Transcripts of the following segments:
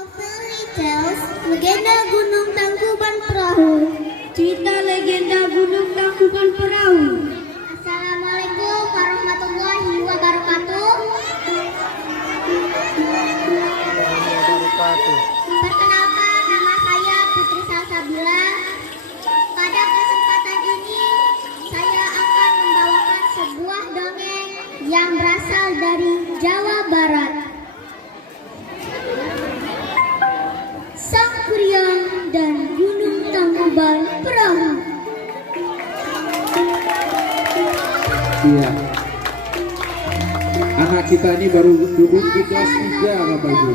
Fairy Tales, legenda Gunung Tangkuban Perahu. Cerita legenda Gunung Tangkuban Perahu. Assalamualaikum warahmatullahi wabarakatuh. Perkenalkan, nama saya Putri Salsabila. Pada kesempatan ini, saya akan membawakan sebuah dongeng yang berasal dari Jawa Barat. Sang Kuryang dan Gunung Tangkuban Perahu. Iya. Anak kita ini baru duduk di kelas 3, Bapak Ibu.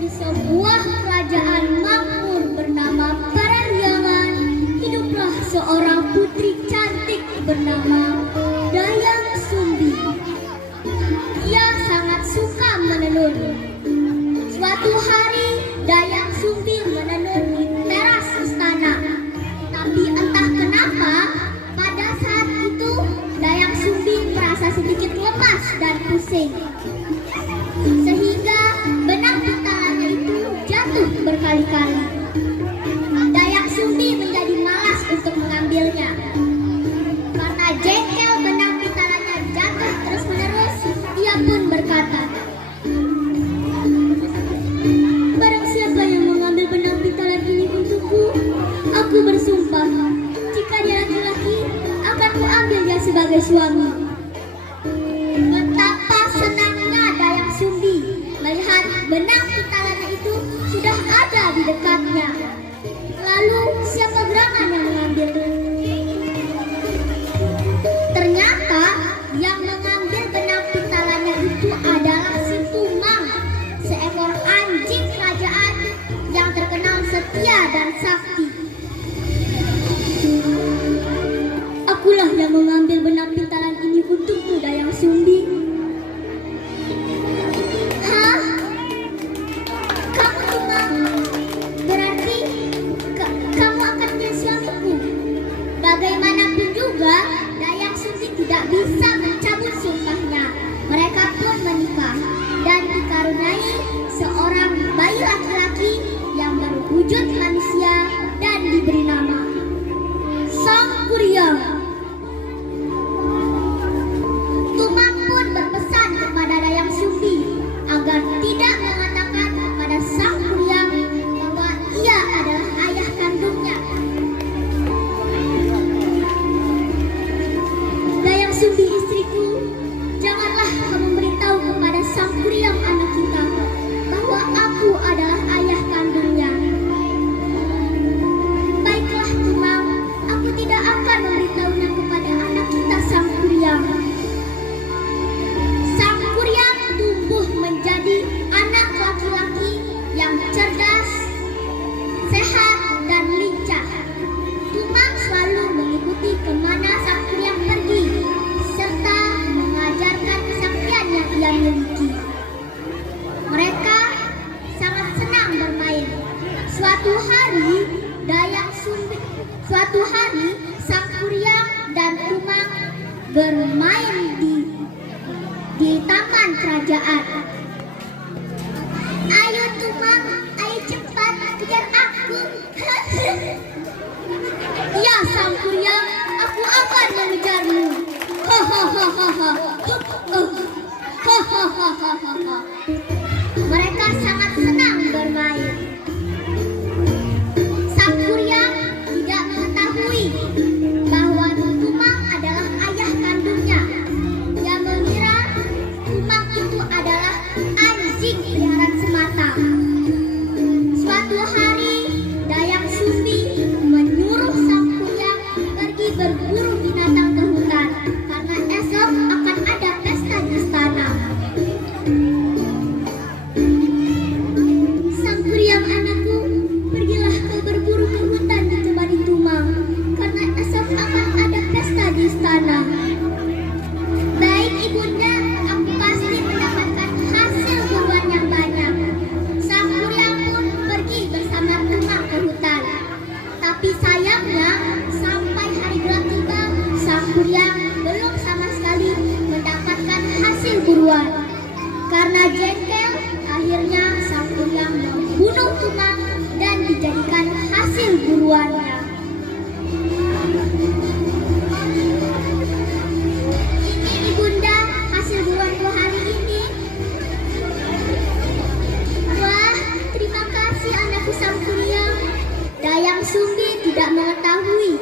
Di sebuah kerajaan makmur bernama Parahyangan, hiduplah seorang putri cantik bernama Dayang Sumbi. Ia sangat suka menenun. Suatu hari, Dayang Sumbi menenun di teras istana. Tapi entah kenapa, pada saat itu Dayang Sumbi merasa sedikit lemas dan pusing, sehingga benang pitalannya itu jatuh berkali-kali. Dayang Sumbi menjadi malas untuk mengambilnya. Karena jengkel benang pitalannya jatuh terus-menerus, ia pun berkata, "Barang siapa yang mengambil benang pitalan ini untukku, aku bersumpah, jika dia laki-laki, akan kuambil dia sebagai suami." Betapa senangnya Dayang Sumbi melihat benang pitalannya itu sudah ada di dekatnya. Lalu siapa gerangan yang mengambil? Ternyata yang mengambil benang pitalannya itu adalah si Tumang, seekor anjing kerajaan yang terkenal setia dan sakti. "Akulah yang mengambil benang pitalan ini untukmu, Dayang Sumbi." "Hah? Kamu Tumang? Berarti kamu akan menjadi suamiku?" Bagaimanapun juga, Dayang Sumbi tidak bisa mencabut sumpahnya. Mereka pun menikah dan dikaruniai seorang bayi laki-laki yang berwujud manusia dan diberi nama Sang Kuryang. Tumang pun berpesan kepada Dayang Sumbi agar tidak mengatakan kepada Sang Kuryang bahwa ia adalah ayah kandungnya. "Dayang Sumbi, istriku, janganlah kamu memberitahu kepada Sang Kuryang anak kita bahwa aku adalah ayah kandungnya." "Baiklah Tumang, aku tidak akan memberitahunya kepada anak kita Sang Kuryang." Sang Kuryang tumbuh menjadi anak laki-laki yang cerdas, sehat, dan lincah. Tumang selalu mengikuti kemana Sang Kuryang pergi, serta mengajarkan kesaktian yang ia miliki. Mereka sangat senang bermain. Suatu hari Sang Kuryang dan Tumang bermain di taman kerajaan. "Ayo Tumang, ayo cepat kejar aku." "Ya Sang Kuryang, aku akan mengejarmu." Mereka sangat senang bermain. Sang Kuryang tidak mengetahui bahwa Tumang adalah ayah kandungnya. Dia mengira Tumang itu adalah anjing peliharaan semata. Suatu hari, Dayang Sumbi menyuruh Sang Kuryang pergi berburu binatang ke hutan karena esok akan ada pesta di istana. "Sang Kuryang anakku, pergilah kau berburu ke hutan ditemani Tumang karena esok akan ada pesta di istana." "Baik ibunda, aku pasti mendapatkan hasil buruan yang banyak." Sang Kuryang pun pergi bersama Tumang ke hutan. Tapi sayangnya, sampai hari gelap tiba, Sang Kuryang belum sama sekali mendapatkan hasil buruan. Karena jengkel, akhirnya Sang Kuryang dijadikan hasil buruannya. Ini ibunda hasil buruanku hari ini. Wah, terima kasih anakku Sang Kuryang. Dayang Sumbi tidak mengetahui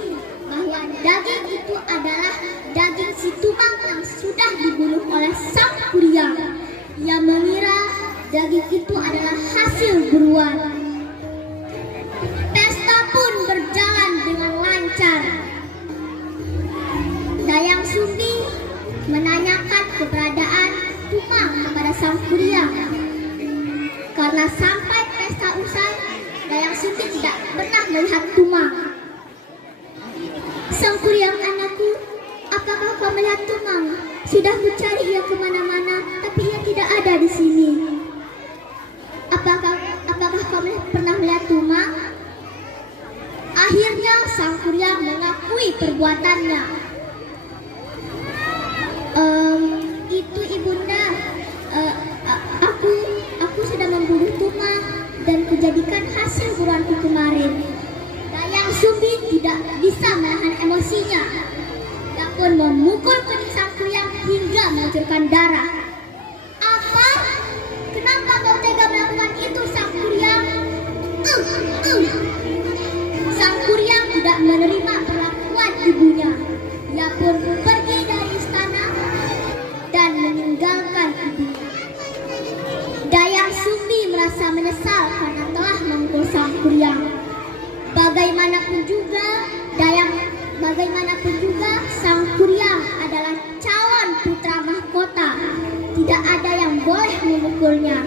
bahwa daging itu adalah daging si Tumang yang sudah dibunuh oleh Sang Kuryang. Ia mengira daging itu adalah hasil buruan. Pesta pun berjalan dengan lancar. Dayang Sumbi menanyakan keberadaan Tumang kepada Sang Kuryang. Karena sampai pesta usai, Dayang Sumbi tidak pernah melihat Tumang. Sang Kuryang, anakku, apakah kau melihat Tumang? Sudah mencari ia kemana-mana, tapi ia tidak ada di sini. Apakah kau pernah melihat Tumang? Akhirnya Sang Kuryang mengakui perbuatannya. Itu ibunda, aku sudah membunuh Tumang dan kujadikan hasil buruanku kemarin. Dayang Sumbi tidak bisa menahan emosinya. Dia pun memukul kuning Sang Kuryang hingga menghancurkan darah. Apa? Kenapa kau tega melakukan itu, Sang Kuryang? Sang Kuryang tidak menerima perlakuan ibunya. Dia pun pergi dari istana dan meninggalkan ibunya. Dayang Sumbi merasa menyesal karena telah memukul Sang Kuryang. Bagaimanapun juga Sang Kuryang adalah calon putra mahkota. Tidak ada yang boleh memukulnya.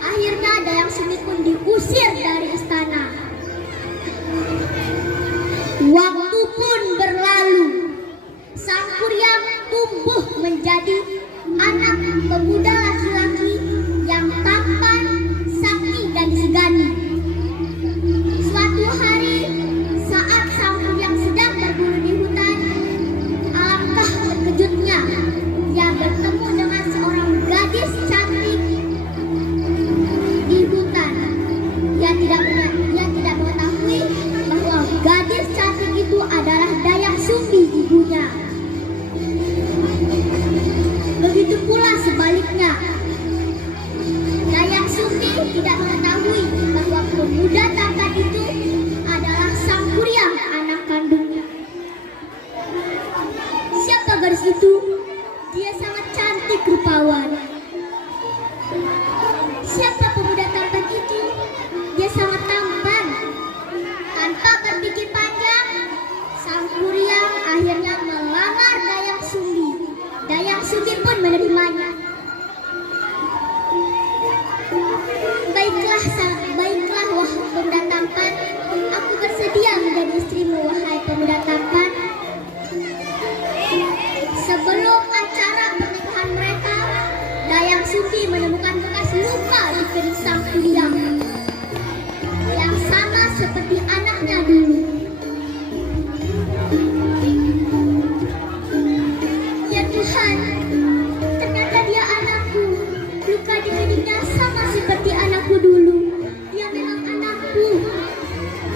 Akhirnya Dayang Sumbi pun diusir dari istana. Waktu pun berlalu. Sang Kuryang tumbuh menjadi anak pemuda laki-laki yang tampan, sakti dan disegani. Suatu hari saat Sang Kuryang sedang berburu di hutan, alangkah terkejutnya ia bertemu dengan seorang gadis cantik di hutan. Ia tidak mengetahui bahwa gadis cantik itu adalah Dayang Sumbi, ibunya. Begitu pula sebaliknya. Dayang Sumbi tidak mengetahui bahwa pemuda tampan itu adalah Sang Kuryang, anak kandungnya. Siapa gadis itu? Dia sangat cantik rupawan. Siapa pemuda tampan itu? Dia sangat tampan. Tanpa berpikir panjang, Sang Kuryang akhirnya melamar Dayang Sumbi. Dayang Sumbi pun menerimanya. Baiklah wahai pemuda tampan, aku bersedia menjadi istrimu, wahai pemuda tampan. Sebelum acara pernikahan mereka, Dayang Sumbi menemukan bekas luka di kening Sang Kuryang yang sama seperti anaknya dulu. Ya Tuhan, ternyata dia anakku. Luka di keningnya sama seperti anakku dulu. Dia memang anakku.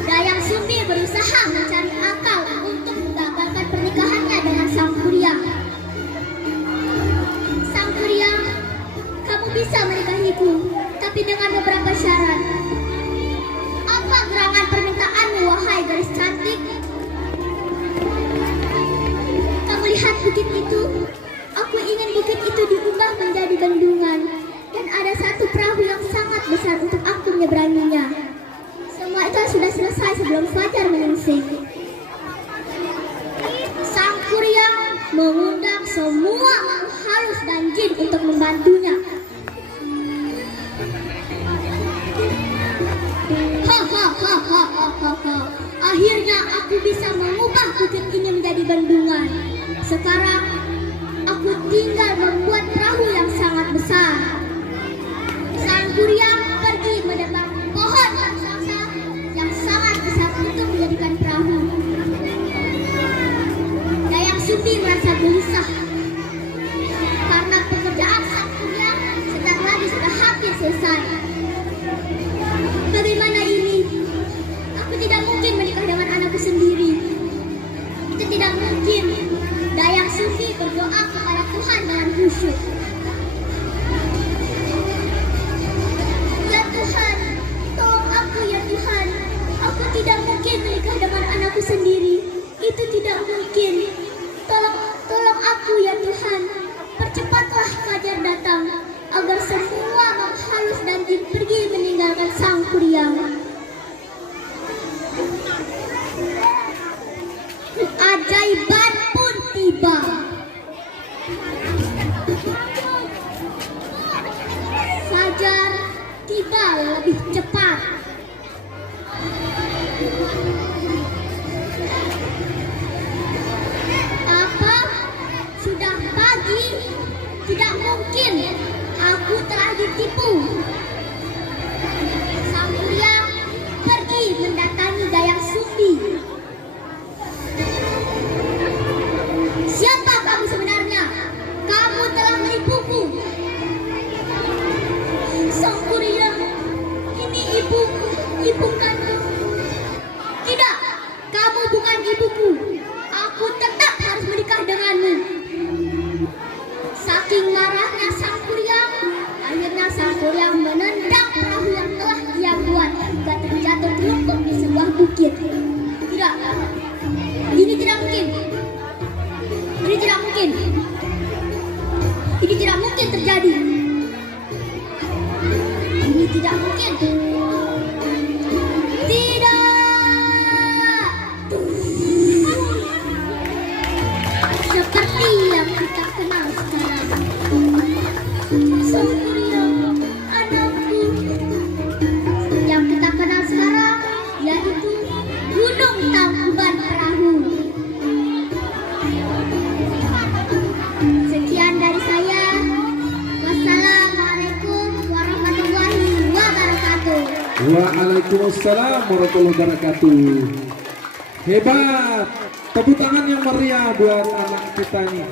Dayang Sumbi berusaha mencari akal untuk menggagalkan pernikahannya dengan Sang Kuryang. Sang Kuryang, kamu bisa menikahiku, tapi dengan beberapa syarat. Apa gerangan permintaanmu, wahai gadis cantik? Kamu lihat bukit itu? Aku ingin bukit itu diubah menjadi bendungan. Dan ada satu perahu yang sangat besar untuk aku menyeberanginya. Semua itu sudah selesai sebelum fajar menyingsing. Sang Kuryang mengundang semua makhluk halus dan jin untuk membantunya. Akhirnya aku bisa mengubah bukit ini menjadi bendungan. Sekarang aku tinggal membuat perahu yang sangat besar. Sang Kuryang pergi menebang pohon raksasa yang sangat besar untuk menjadikan perahu. Dayang Sumbi merasa gelisah karena pekerjaan Sang Kuryang sebentar lagi sudah hampir selesai. Bagaimana ini? khusyuk. Ya Tuhan, tolong aku ya Tuhan. Aku tidak mungkin menikah dengan anakku sendiri. Itu tidak mungkin. Tolong aku ya Tuhan. Percepatlah fajar datang agar semua makhluk dan jin pergi meninggalkan sang kuryang. Keajaiban pun tiba. Fajar tiba lebih cepat. Apa? Sudah pagi? Tidak mungkin. Aku telah ditipu. Sang kuryang pergi mendatangi Dayang Sumbi. Siapa kamu sebenarnya? Kamu telah menipuku. Sang kuryang, ini ibu kandung. Tidak, kamu bukan ibuku. Aku tetap harus menikah denganmu. Saking marahnya sang kuryang, akhirnya sang kuryang menendang perahu yang telah ia buat hingga terjatuh terlungkup di sebuah bukit. Tidak, ini tidak mungkin. Ini tidak mungkin. Ini tidak mungkin terjadi. Ini tidak mungkin. Tidak. Seperti yang kita kenal sekarang. Sang kuryang, anakku. Yang kita kenal sekarang yaitu Gunung Tangkuban Perahu. Sekian dari saya. Wassalamualaikum warahmatullahi wabarakatuh. Waalaikumsalam warahmatullahi wabarakatuh. Hebat. Tepuk tangan yang meriah buat anak kita nih.